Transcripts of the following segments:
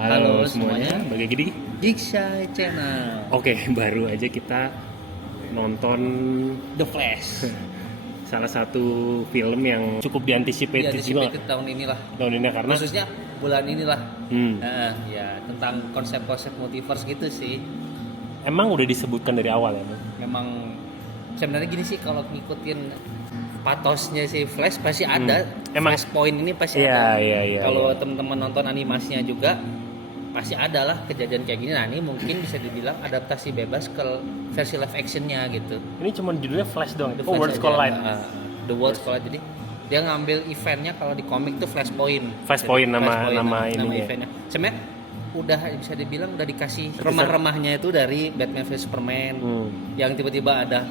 Halo semuanya, bagi gini. Gigshy Channel. Oke, baru aja kita nonton The Flash. salah satu film yang cukup dianticipated juga tahun inilah. tahun ini karena Khususnya bulan inilah. hmm, Ya tentang konsep-konsep multiverse gitu sih. emang udah disebutkan dari awal ya. Memang sebenarnya gini sih, kalau ngikutin patosnya si Flash pasti ada. Emang Flashpoint ini pasti Iya, ada. iya. Kalau teman-teman nonton animasinya juga pasti ada lah kejadian kayak gini. Nah ini mungkin bisa dibilang adaptasi bebas ke versi live actionnya gitu. Ini cuma judulnya Flash doang. The Oh, Flash Worlds aja. Collide. The Worlds Collide. Jadi dia ngambil eventnya, kalau di komik tuh Flashpoint. Flashpoint Jadi, nama ininya. eventnya. Sebenarnya udah bisa dibilang udah dikasih remah-remahnya itu dari Batman vs Superman. Yang tiba-tiba ada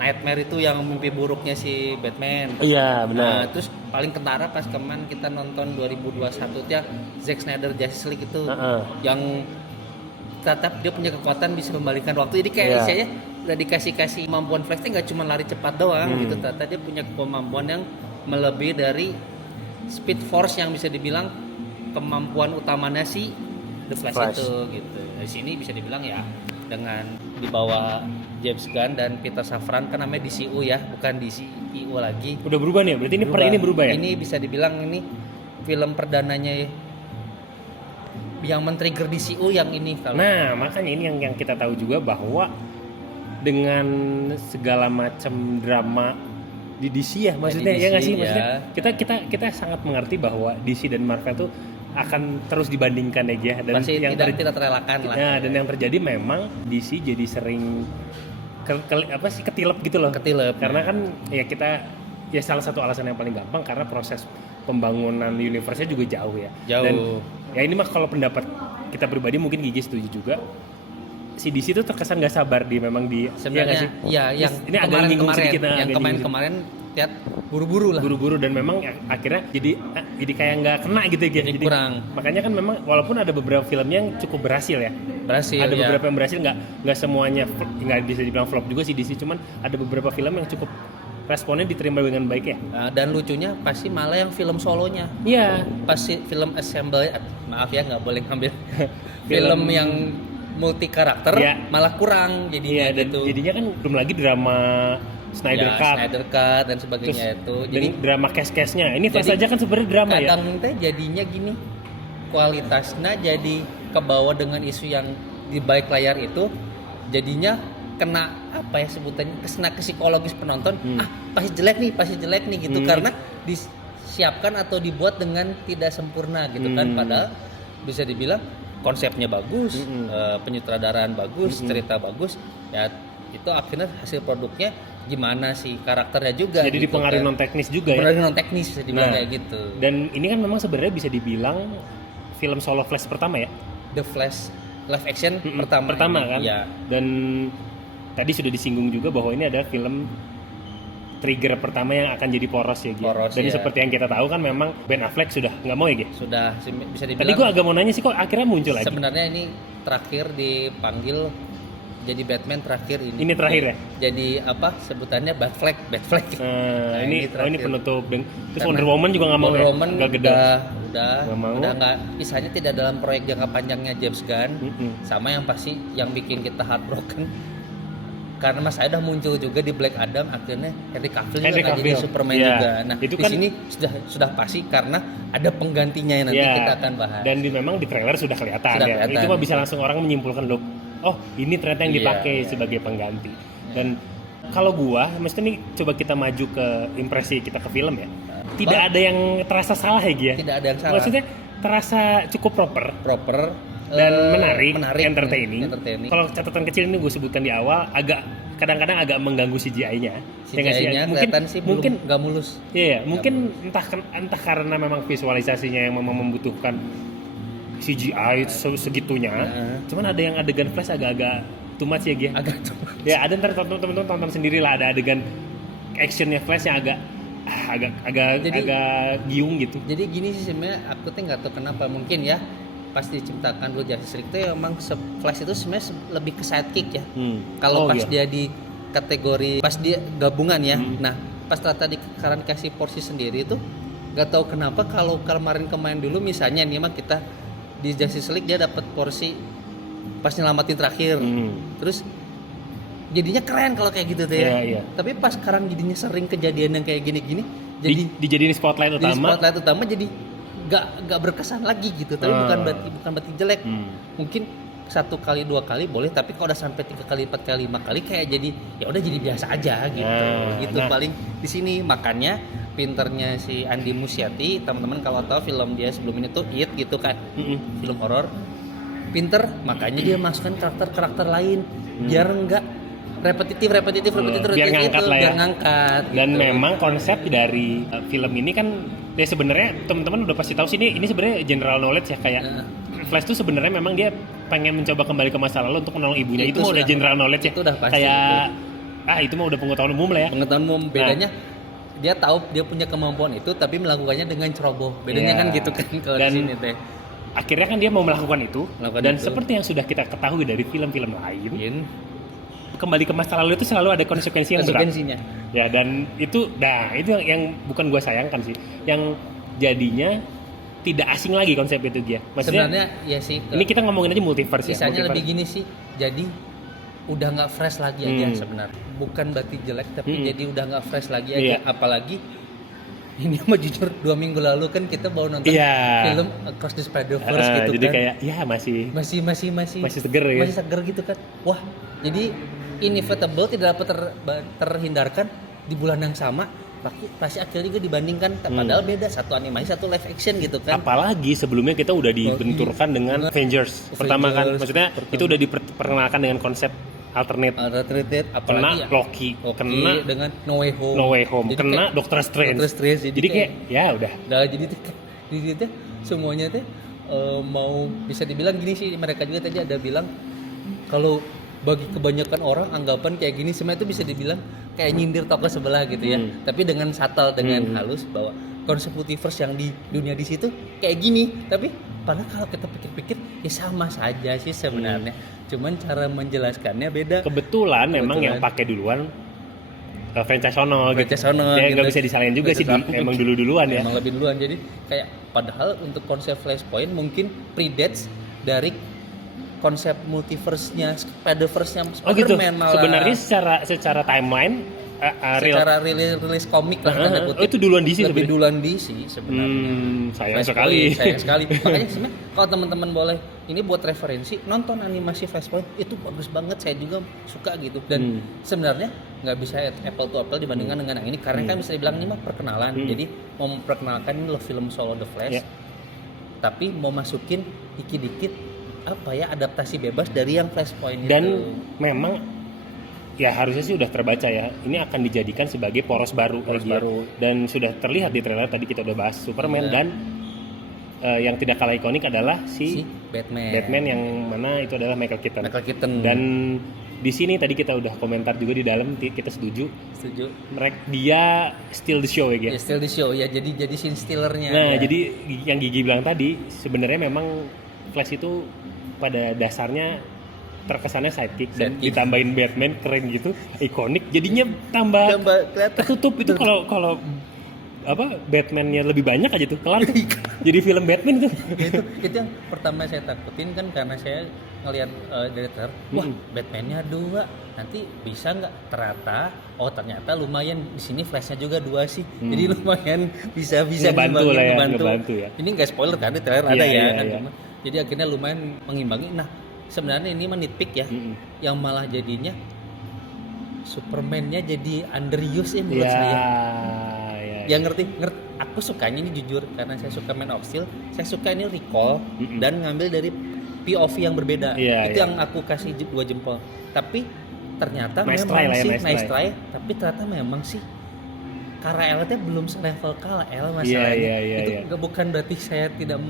Nightmare itu yang mimpi buruknya si Batman. Iya, Nah, benar. terus paling kentara pas kemarin kita nonton 2021 ya Zack Snyder Justice League itu yang tetap dia punya kekuatan bisa membalikan waktu. Jadi kayak istilahnya udah dikasih kemampuan Flash nggak cuma lari cepat doang gitu. Ternyata dia punya kemampuan yang melebihi dari Speed Force yang bisa dibilang kemampuan utamanya si The Flash. Itu gitu. Di sini bisa dibilang ya dengan dibawa James Gunn dan Peter Safran, kan namanya DCU ya, bukan DCEU lagi. Udah berubah nih, berarti ini berubah ya? Ini bisa dibilang ini film perdananya yang men-trigger DCU yang ini kalau. Nah, makanya ini yang kita tahu juga bahwa dengan segala macam drama di DC ya, maksudnya di ya nggak DC, sih? ya. Maksudnya kita sangat mengerti bahwa DC dan Marvel itu akan terus dibandingkan ya, dan pasti yang tidak terelakkan lah. Nah, dan yang terjadi memang DC jadi sering ketilep gitu loh. Ketilep. Karena kan ya kita ya salah satu alasan yang paling gampang karena proses pembangunan universe-nya juga jauh ya. Jauh. Dan ya ini mah kalau pendapat kita pribadi mungkin Gigi setuju juga. Si DC itu terkesan nggak sabar Sebenarnya ya yang ini agak nyinggung sedikit, yang kemarin lihat buru-buru lah. Buru-buru dan memang akhirnya jadi kayak nggak kena gitu ya. Jadi kurang. Makanya kan memang walaupun ada beberapa filmnya yang cukup berhasil ya. Ada beberapa yang berhasil, nggak semuanya nggak bisa dibilang flop juga sih DC, cuman ada beberapa film yang cukup responnya diterima dengan baik ya. Dan lucunya pasti malah yang film solonya. Iya. Pasti film assemble, maaf ya nggak boleh ngambil film yang multi karakter malah kurang jadinya gitu. Jadinya kan belum lagi drama Snyder Cut dan sebagainya. Terus, itu jadi drama case-nya ini Flash aja kan sebenarnya drama ya. Kadang teh jadinya gini, kualitasnya jadi kebawa dengan isu yang di balik layar itu, jadinya kena apa ya sebutannya, kena ke psikologis penonton. Pasti jelek nih gitu, karena disiapkan atau dibuat dengan tidak sempurna gitu kan. Padahal bisa dibilang konsepnya bagus, penyutradaraan bagus, cerita bagus, ya itu akhirnya hasil produknya gimana sih, karakternya juga. Jadi gitu dipengaruhi kan. non teknis juga ya. Pengaruhi non teknis bisa dibilang kayak gitu. Dan ini kan memang sebenarnya bisa dibilang film solo Flash pertama ya. The Flash live action pertama kan. Ya. Dan tadi sudah disinggung juga bahwa ini adalah film trigger pertama yang akan jadi poros ya gitu. Dan seperti yang kita tahu kan memang Ben Affleck sudah nggak mau ya gitu. Sudah bisa dibilang. Tadi gue agak mau nanya sih kok akhirnya muncul lagi. Sebenarnya ini terakhir dipanggil jadi Batman terakhir ini. Ini terakhir ya? Jadi apa sebutannya Batfleck. Nah, ini penutup. Terus Wonder Woman juga nggak mau ya? Wonder Woman udah nggak, kisahnya tidak dalam proyek jangka panjangnya James Gunn. Sama yang pasti yang bikin kita heartbroken, karena Mas saya udah muncul juga di Black Adam, akhirnya Henry Cavill juga jadi Superman juga. Nah itu di sini sudah pasti karena ada penggantinya yang nanti kita akan bahas. Dan memang di trailer sudah kelihatan. Itu mah bisa langsung orang menyimpulkan loh. Oh ini ternyata yang dipakai sebagai pengganti. Dan kalau gua, mesti nih coba kita maju ke impresi kita ke film ya. Tidak ada yang terasa salah ya Gia? Tidak ada yang salah. Maksudnya terasa cukup proper dan menarik, entertaining. Kalau catatan kecil ini gue sebutkan di awal, kadang-kadang agak mengganggu CGI-nya. CGI-nya kelihatan sih mungkin nggak mulus. Iya, mungkin entah karena memang visualisasinya yang memang membutuhkan CGI segitunya. Cuman ada yang adegan Flash agak-agak too much ya Gia. Agak too much. Ya ada, ntar teman-teman tonton sendiri lah, ada adegan actionnya Flash yang agak giung gitu. Jadi gini sih sebenarnya aku tuh nggak tahu kenapa, mungkin ya pas diciptakan dulu Justice League itu emang Flash itu sebenarnya lebih ke sidekick ya. Kalau dia di kategori pas dia gabungan ya. Nah pas ternyata karena dikasih porsi sendiri itu nggak tahu kenapa kalau kemarin dulu misalnya nih mah kita di Justice League dia dapat porsi pas nyelamatin terakhir. Terus jadinya keren kalau kayak gitu tuh ya. Iya. Tapi pas sekarang jadinya sering kejadian yang kayak gini-gini, jadi dijadiin spotlight utama. Di spotlight utama jadi nggak berkesan lagi gitu. Tapi bukan berarti jelek. Mungkin 1 kali 2 kali boleh, tapi kalau udah sampai 3 kali 4 kali 5 kali kayak jadi ya udah jadi biasa aja gitu. Paling di sini. Makanya pinternya si Andi Muschietti, teman-teman kalau tahu film dia sebelum ini tuh It gitu kan, film horor. Pinter, makanya dia masukkan karakter lain biar enggak repetitif biar ngangkat lah ya. Biar ngangkat. Dan gitu. Memang konsep dari film ini kan ya sebenarnya teman-teman udah pasti tahu sih ini sebenarnya general knowledge ya, kayak Flash tuh sebenarnya memang dia pengen mencoba kembali ke masa lalu untuk menolong ibunya. Itu mah udah general knowledge ya. Itu udah pasti. Kayak itu mah udah pengetahuan umum lah ya. Pengetahuan umum, bedanya dia tahu dia punya kemampuan itu tapi melakukannya dengan ceroboh. Bedanya kan gitu kan kalau di sini teh. Akhirnya kan dia mau melakukan itu dan seperti yang sudah kita ketahui dari film-film lain, kembali ke masa lalu itu selalu ada konsekuensi yang berat. Ya, dan itu yang bukan gua sayangkan sih, yang jadinya tidak asing lagi konsep itu dia. Maksudnya sebenarnya ya sih. Ini kita ngomongin aja multiverse ya. Sisanya lebih gini sih. Jadi udah nggak fresh lagi aja sebenarnya. Bukan berarti jelek tapi jadi udah nggak fresh lagi aja. Apalagi ini mah jujur 2 minggu lalu kan kita baru nonton film Across the Spider-Verse gitu jadi kan. Jadi kayak masih seger ya. Masih seger gitu kan. Wah, jadi inevitable tidak dapat terhindarkan di bulan yang sama. Pasti akhirnya juga dibandingkan, padahal beda, satu animasi satu live action gitu kan. Apalagi sebelumnya kita udah dibenturkan dengan Avengers pertama kan, maksudnya itu udah diperkenalkan dengan konsep alternate, apalagi kena Loki, kena dengan No Way Home, jadi kena Doctor Strange. Jadi kayak ya udah. Nah, jadi tuh semuanya tuh mau bisa dibilang gini sih, mereka juga tadi ada bilang kalau bagi kebanyakan orang anggapan kayak gini sebenarnya itu bisa dibilang kayak nyindir toko sebelah gitu ya. Tapi dengan subtle, dengan halus bahwa konsep multiverse yang di dunia di situ kayak gini. Tapi padahal kalau kita pikir-pikir ya sama saja sih sebenarnya. Cuman cara menjelaskannya beda. Kebetulan memang yang pakai duluan franchise sono gitu. Ya nggak bisa disalahin juga sih, emang duluan ya. Emang lebih duluan. Jadi kayak padahal untuk konsep Flashpoint mungkin predates dari konsep multiverse-nya, Spider-Verse-nya Spider-Man malah. Sebenarnya secara timeline secara rilis komik lah tanda kutip. Itu duluan DC lebih duluan DC sebenarnya. Sayang sekali. Makanya sebenarnya kalau teman-teman boleh ini buat referensi, nonton animasi Flashpoint itu bagus banget, saya juga suka gitu. Dan sebenarnya nggak bisa apple to apple dibandingkan dengan yang ini karena kan bisa dibilang ini mah perkenalan. Jadi mau memperkenalkan ini loh film solo The Flash. Tapi mau masukin dikit-dikit adaptasi bebas dari yang Flashpoint dan itu. Memang ya harusnya sih udah terbaca ya, ini akan dijadikan sebagai poros baru dan sudah terlihat di trailer tadi kita udah bahas Superman dan yang tidak kalah ikonik adalah si Batman yang mana itu adalah Michael Keaton. Dan di sini tadi kita udah komentar juga di dalam, kita setuju dia steal the show ya. Steal the show ya, jadi scene stealernya. Nah jadi yang Gigi bilang tadi sebenarnya memang Flash itu pada dasarnya terkesannya sidekick dan ditambahin Batman keren gitu, ikonik, jadinya tambah tertutup itu kalau Batman-nya lebih banyak aja tuh kelar tuh. Jadi film Batman itu. itu yang pertama saya takutin kan karena saya ngelihat dari trailer, wah Batman-nya 2 nanti bisa nggak, ternyata lumayan di sini Flash-nya juga 2 sih. Jadi lumayan bisa ngebantu ya. Ini nggak spoiler kan di trailer ada ya kan. Jadi akhirnya lumayan mengimbangi. Nah, sebenarnya ini nitpick ya. Yang malah jadinya Superman-nya jadi underused menurut saya. Yang ngerti. Aku sukanya ini jujur karena saya suka Man of Steel. Saya suka ini recall dan ngambil dari POV yang berbeda. Itu yang aku kasih 2 jempol. Tapi ternyata nice try. Tapi ternyata memang sih Kal-El itu belum selevel Kal-El masalahnya. Itu bukan berarti saya tidak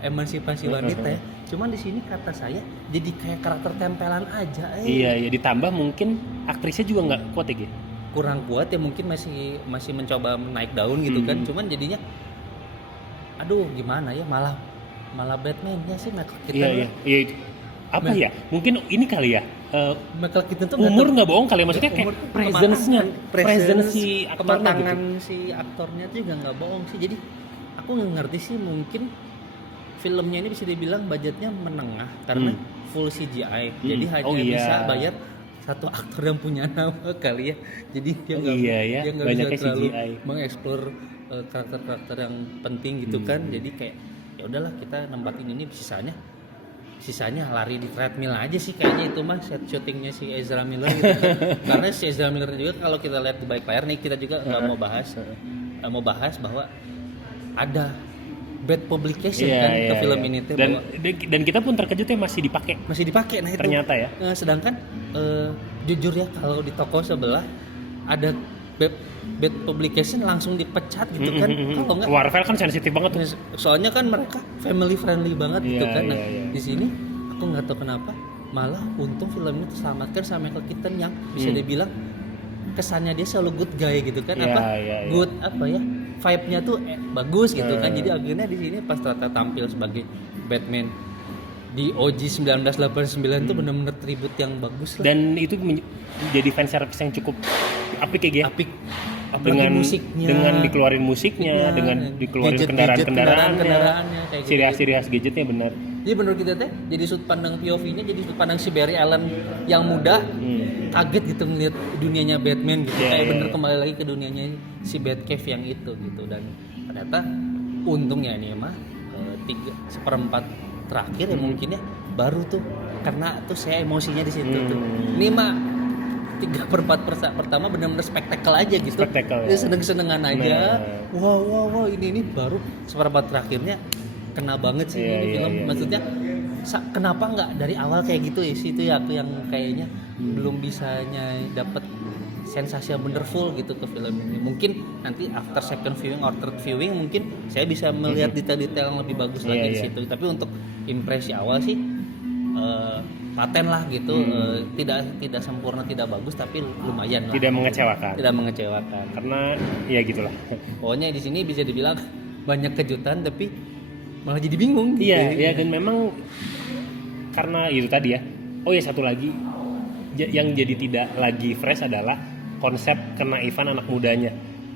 emansipasi wanita ya. Cuman di sini kata saya jadi kayak karakter tempelan aja. Iya, ditambah mungkin aktrisnya juga nggak kuat ya. Kurang kuat ya, mungkin masih mencoba naik daun gitu kan. Cuman jadinya aduh gimana ya, malah Batman-nya sih Michael Keaton. Iya. Ya? Mungkin ini kali ya. Michael Keaton tuh umur nggak bohong kali, maksudnya kayak presence si aktornya gitu. Si aktornya tuh juga nggak bohong sih. Jadi aku nggak ngerti sih, mungkin filmnya ini bisa dibilang budgetnya menengah karena full CGI. Jadi hanya bisa bayar satu aktor yang punya nama kali ya. Jadi dia nggak bisa terlalu mengeksplor karakter-karakter yang penting gitu kan. Jadi kayak ya udahlah kita nempatin ini, sisanya lari di treadmill aja sih kayaknya itu mah set syutingnya si Ezra Miller gitu kan. Karena si Ezra Miller juga kalau kita lihat di balik layar nih, kita juga nggak mau bahas bahwa ada bad publication ke film ini tuh, dan kita pun terkejut ya masih dipakai nah itu ternyata ya. Sedangkan jujur ya kalau di toko sebelah ada bad publication langsung dipecat gitu kan. Kalau nggak Warfare kan sensitif banget tuh. Soalnya kan mereka family friendly banget gitu kan. Nah, di sini aku nggak tahu kenapa malah untung film ini terselamatkan sama Michael Keaton yang bisa dibilang kesannya dia selalu good guy gitu kan. Good apa ya, vibe-nya tuh bagus gitu kan. Jadi akhirnya di sini pas ternyata tampil sebagai Batman di OG 1989 tuh benar-benar tribute yang bagus lah. Dan itu jadi fan service yang cukup apik ya. Apik dengan musiknya, dengan dikeluarin musiknya, dengan dikeluarin kendaraannya, kayak ciri khas gadgetnya benar. Jadi menurut kita teh jadi sudut pandang POV-nya, jadi sudut pandang si Barry Allen yang muda kaget gitu ngeliat dunianya Batman gitu. Kayak bener kembali lagi ke dunianya si Batcave yang itu gitu. Dan ternyata untungnya ini mah 3/4 terakhir ya mungkin ya baru tuh kena tuh saya emosinya di situ tuh. Ini mah 3/4 pertama benar-benar spektakel aja gitu. Dia seneng-senengan aja. Wow ini baru 1/4 terakhirnya kena banget sih ini film. Maksudnya kenapa nggak dari awal kayak gitu ya sih, itu ya aku yang kayaknya belum bisanya dapat sensasi yang bener full gitu ke film ini. Mungkin nanti after second viewing or third viewing mungkin saya bisa melihat detail-detail yang lebih bagus lagi di situ. Tapi untuk impresi awal sih paten lah gitu. Tidak sempurna, tidak bagus, tapi lumayan lah. Tidak mengecewakan. Karena ya gitulah. Pokoknya di sini bisa dibilang banyak kejutan tapi malah jadi bingung gitu. Iya, dan memang karena itu tadi ya. Oh ya, satu lagi yang jadi tidak lagi fresh adalah konsep kenaifan anak mudanya.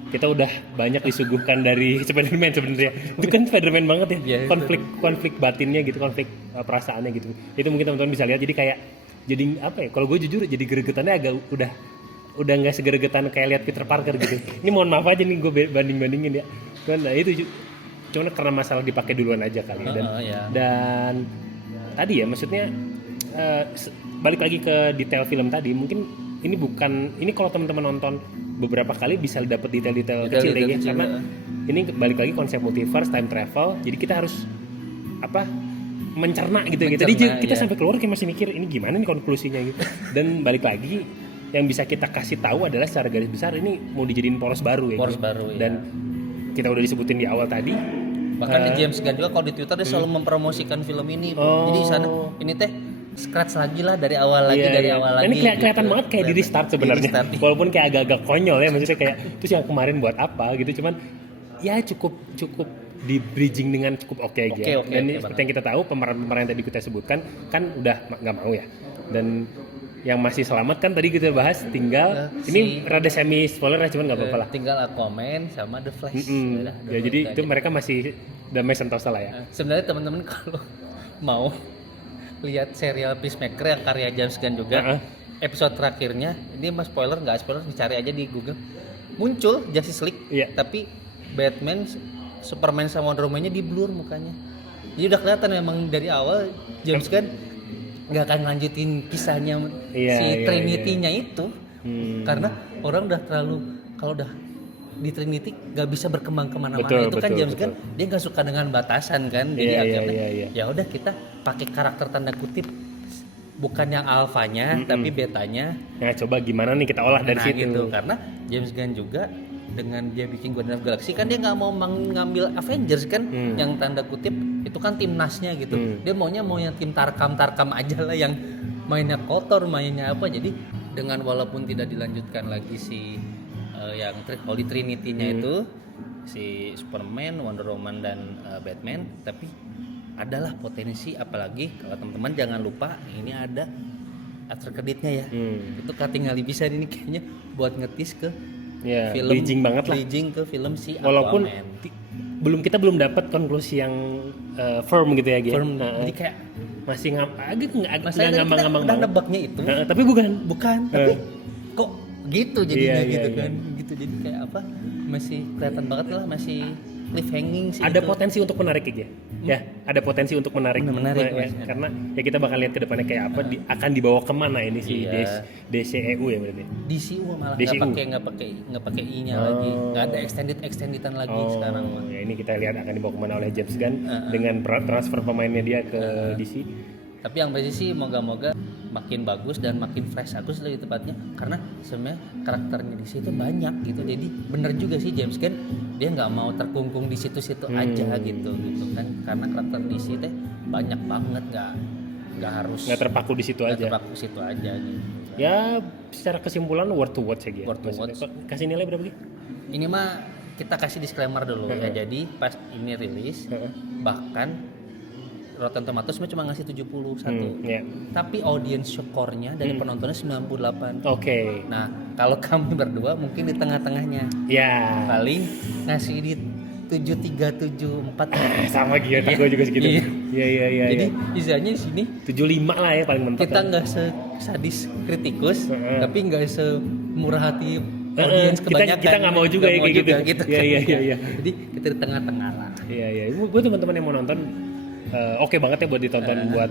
Kita udah banyak disuguhkan dari Spider-Man sebenarnya. Itu kan Spider-Man banget ya. Konflik batinnya gitu, konflik perasaannya gitu. Itu mungkin teman-teman bisa lihat. Jadi kayak jadi apa ya? Kalau gue jujur jadi gregetannya agak udah nggak segeregetan kayak lihat Peter Parker gitu. Ini mohon maaf aja nih gue bandingin ya. Nah itu cuma karena masalah dipakai duluan aja kali ya. Dan tadi ya maksudnya balik lagi ke detail film tadi, mungkin ini kalau teman-teman nonton beberapa kali bisa dapat detail-detail kecil ya, karena ini balik lagi konsep multiverse, time travel, jadi kita harus mencerna gitu. Jadi kita sampai keluar kayak masih mikir ini gimana nih konklusinya gitu. Dan balik lagi yang bisa kita kasih tahu adalah secara garis besar ini mau dijadiin poros baru ya. Dan kita udah disebutin di awal tadi. Bahkan di James Gunn juga kalau di Twitter dia selalu mempromosikan film ini. Jadi di sana ini teh scratch lagi lah dari awal lagi. Ini kelihatan banget kayak di restart sebenarnya. Walaupun kayak agak-agak konyol ya, maksudnya kayak terus yang kemarin buat apa gitu, cuman ya cukup di bridging dengan cukup oke. Dan seperti yang kita tahu pemeran yang tadi kita sebutkan kan udah nggak mau ya. Dan yang masih selamat kan tadi kita bahas tinggal ini rada semi spoiler ya, cuman nggak apa-apa lah. Tinggal Aquaman sama The Flash. Ya jadi itu mereka masih damai sentosa lah ya. Sebenarnya teman-teman kalau mau lihat serial Peacemaker yang karya James Gunn juga, episode terakhirnya ini mas spoiler nggak spoiler, dicari aja di Google, muncul Justice League, tapi Batman, Superman sama Wonder Woman-nya di blur mukanya. Jadi udah kelihatan memang dari awal James Gunn nggak akan lanjutin kisahnya Trinity-nya itu, karena orang udah terlalu, kalau udah di Trinity nggak bisa berkembang kemana-mana. Itu kan James Gunn dia nggak suka dengan batasan kan. Jadi akhirnya ya udah kita pakai karakter tanda kutip bukan yang alfanya tapi betanya. Ya coba gimana nih kita olah dari situ gitu. Karena James Gunn juga dengan dia bikin Guardians of the Galaxy kan dia nggak mau mengambil Avengers kan, yang tanda kutip itu kan timnasnya gitu. Dia mau yang tim tarkam aja lah, yang mainnya kotor, mainnya apa. Jadi dengan walaupun tidak dilanjutkan lagi si yang Holy Trinity-nya itu si Superman, Wonder Woman dan Batman, tapi adalah potensi, apalagi kalau teman-teman jangan lupa ini ada after credit-nya ya. Itu tinggal bisa ini kayaknya buat ngetis ke film, bridging banget lah. Bridging ke film si walaupun kita belum dapat konklusi yang firm gitu ya, gitu. Firm. Jadi kayak masih agak ngambang-ngambang. Udah nebaknya itu. Tapi bukan. Tapi kok gitu jadinya Iya, gitu iya, kan. Gitu jadi kayak apa? Masih kelihatan banget lah, masih cliffhanging sih. Ada itu. potensi untuk menarik ya. Ya, ada potensi untuk menarik. Menarik ya, karena ya kita bakal lihat ke depannya kayak apa, akan dibawa kemana ini si DCEU ya berarti. DCU malah nggak pakai I-nya lagi, nggak ada extendidan lagi sekarang. Ya ini kita lihat akan dibawa kemana oleh James Gunn dengan transfer pemainnya dia ke DC. Tapi yang pasti sih moga-moga makin bagus dan makin fresh aku lebih tepatnya, karena sebenarnya karakternya di situ banyak gitu. Jadi bener juga sih James Gunn, dia nggak mau terkungkung di situ-situ aja gitu kan, karena karakter di situ banyak banget, nggak harus nggak terpaku di situ aja. Gitu. Ya secara kesimpulan worth to watch aja. Worth to watch. Kasih nilai berapa sih? Ini mah kita kasih disclaimer dulu ya. Jadi pas ini rilis bahkan Rotten Tomatoes cuma ngasih 71. Tapi audience score-nya dari penontonnya 98. Oke. Nah, kalau kami berdua mungkin di tengah-tengahnya. Ya. Paling ngasih di 7374. Sama gitu, gue juga segitu. Iya. Jadi istilahnya di sini 75 lah ya paling mentok. Kita nggak sadis kritikus, tapi nggak semurah hati audiens kebanyakan. Kita nggak mau juga ya kayak gitu. Iya. Jadi kita di tengah-tengah lah. Iya. Buat teman-teman yang mau nonton, oke banget ya buat ditonton buat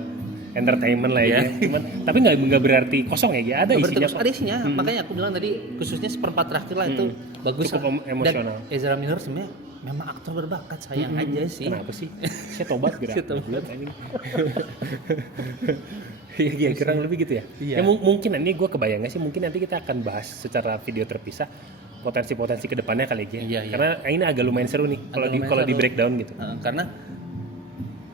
entertainment lah ya. Cuman tapi nggak berarti kosong ya. Ada isinya. Ada isinya. Makanya aku bilang tadi khususnya seperempat terakhir lah itu bagus. Cukup emosional. Dan Ezra Miller sebenarnya memang aktor berbakat, sayang aja sih. Kenapa sih? Saya tobat gerak. Iya, kurang lebih gitu ya. Iya. Ya mungkin nanti gue kebayangnya sih, mungkin nanti kita akan bahas secara video terpisah potensi-potensi kedepannya kali ya. Iya. Karena ini agak lumayan seru nih kalau di breakdown gitu. Karena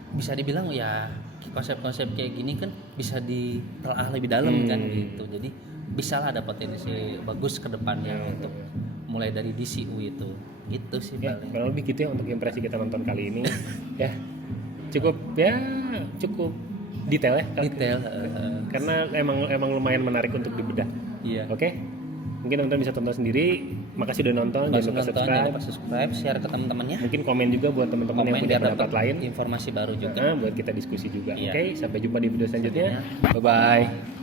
bisa dibilang ya konsep-konsep kayak gini kan bisa ditelaah lebih dalam kan gitu. Jadi bisa lah ada potensi bagus kedepannya untuk mulai dari DCU itu. Gitu sih paling. Kurang lebih gitu ya untuk impresi kita nonton kali ini. Ya cukup detail ya. Karena emang lumayan menarik untuk dibedah. Iya. Oke. Mungkin teman-teman bisa tonton sendiri. Makasih udah nonton. Jangan lupa subscribe, share ke teman-temannya. Mungkin komen juga buat teman-teman yang punya pendapat lain. Informasi baru juga. Buat kita diskusi juga. Iya. Oke. Sampai jumpa di video selanjutnya. Bye bye.